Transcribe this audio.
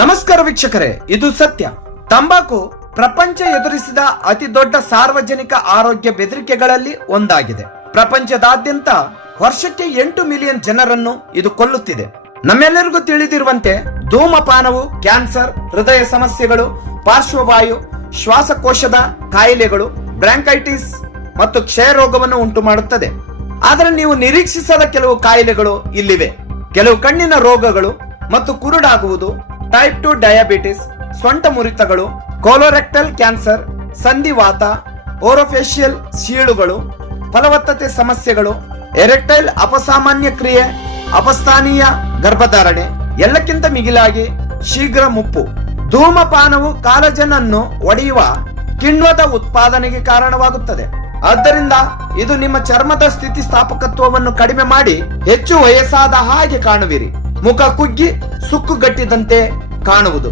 ನಮಸ್ಕಾರ ವೀಕ್ಷಕರೇ, ಇದು ಸತ್ಯ. ತಂಬಾಕು ಪ್ರಪಂಚ ಎದುರಿಸಿದ ಅತಿ ದೊಡ್ಡ ಸಾರ್ವಜನಿಕ ಆರೋಗ್ಯ ಬೆದರಿಕೆಗಳಲ್ಲಿ ಒಂದಾಗಿದೆ. ಪ್ರಪಂಚದಾದ್ಯಂತ ವರ್ಷಕ್ಕೆ 8 ಮಿಲಿಯನ್ ಜನರನ್ನು ಇದು ಕೊಲ್ಲುತ್ತಿದೆ. ನಮ್ಮೆಲ್ಲರಿಗೂ ತಿಳಿದಿರುವಂತೆ ಧೂಮಪಾನವು ಕ್ಯಾನ್ಸರ್, ಹೃದಯ ಸಮಸ್ಯೆಗಳು, ಪಾರ್ಶ್ವವಾಯು, ಶ್ವಾಸಕೋಶದ ಕಾಯಿಲೆಗಳು, ಬ್ರಾಂಕೈಟಿಸ್ ಮತ್ತು ಕ್ಷಯ ರೋಗವನ್ನು ಉಂಟು ಮಾಡುತ್ತದೆ. ಆದರೆ ನೀವು ನಿರೀಕ್ಷಿಸದ ಕೆಲವು ಕಾಯಿಲೆಗಳು ಇಲ್ಲಿವೆ. ಕೆಲವು ಕಣ್ಣಿನ ರೋಗಗಳು ಮತ್ತು ಕುರುಡಾಗುವುದು, ಟೈಪ್ 2 ಡಯಾಬಿಟಿಸ್, ಸೊಂಟ ಮುರಿತಗಳು, ಕೋಲೋರೆಕ್ಟಲ್ ಕ್ಯಾನ್ಸರ್, ಸಂಧಿವಾತ, ಓರೋಫೇಶಿಯಲ್ ಸೀಳುಗಳು, ಫಲವತ್ತತೆ ಸಮಸ್ಯೆಗಳು, ಎರೆಕ್ಟೈಲ್ ಅಪಸಾಮಾನ್ಯ ಕ್ರಿಯೆ, ಅಪಸ್ಥಾನೀಯ ಗರ್ಭಧಾರಣೆ, ಎಲ್ಲಕ್ಕಿಂತ ಮಿಗಿಲಾಗಿ ಶೀಘ್ರ ಮುಪ್ಪು. ಧೂಮಪಾನವು ಕಾಲಜನ್ ಅನ್ನು ಒಡೆಯುವ ಕಿಣ್ವದ ಉತ್ಪಾದನೆಗೆ ಕಾರಣವಾಗುತ್ತದೆ. ಆದ್ದರಿಂದ ಇದು ನಿಮ್ಮ ಚರ್ಮದ ಸ್ಥಿತಿಸ್ಥಾಪಕತ್ವವನ್ನು ಕಡಿಮೆ ಮಾಡಿ ಹೆಚ್ಚು ವಯಸ್ಸಾದ ಹಾಗೆ ಕಾಣುವಿರಿ. ಮುಖ ಕುಗ್ಗಿ ಸುಕ್ಕುಗಟ್ಟಿದಂತೆ ಕಾಣುವುದು.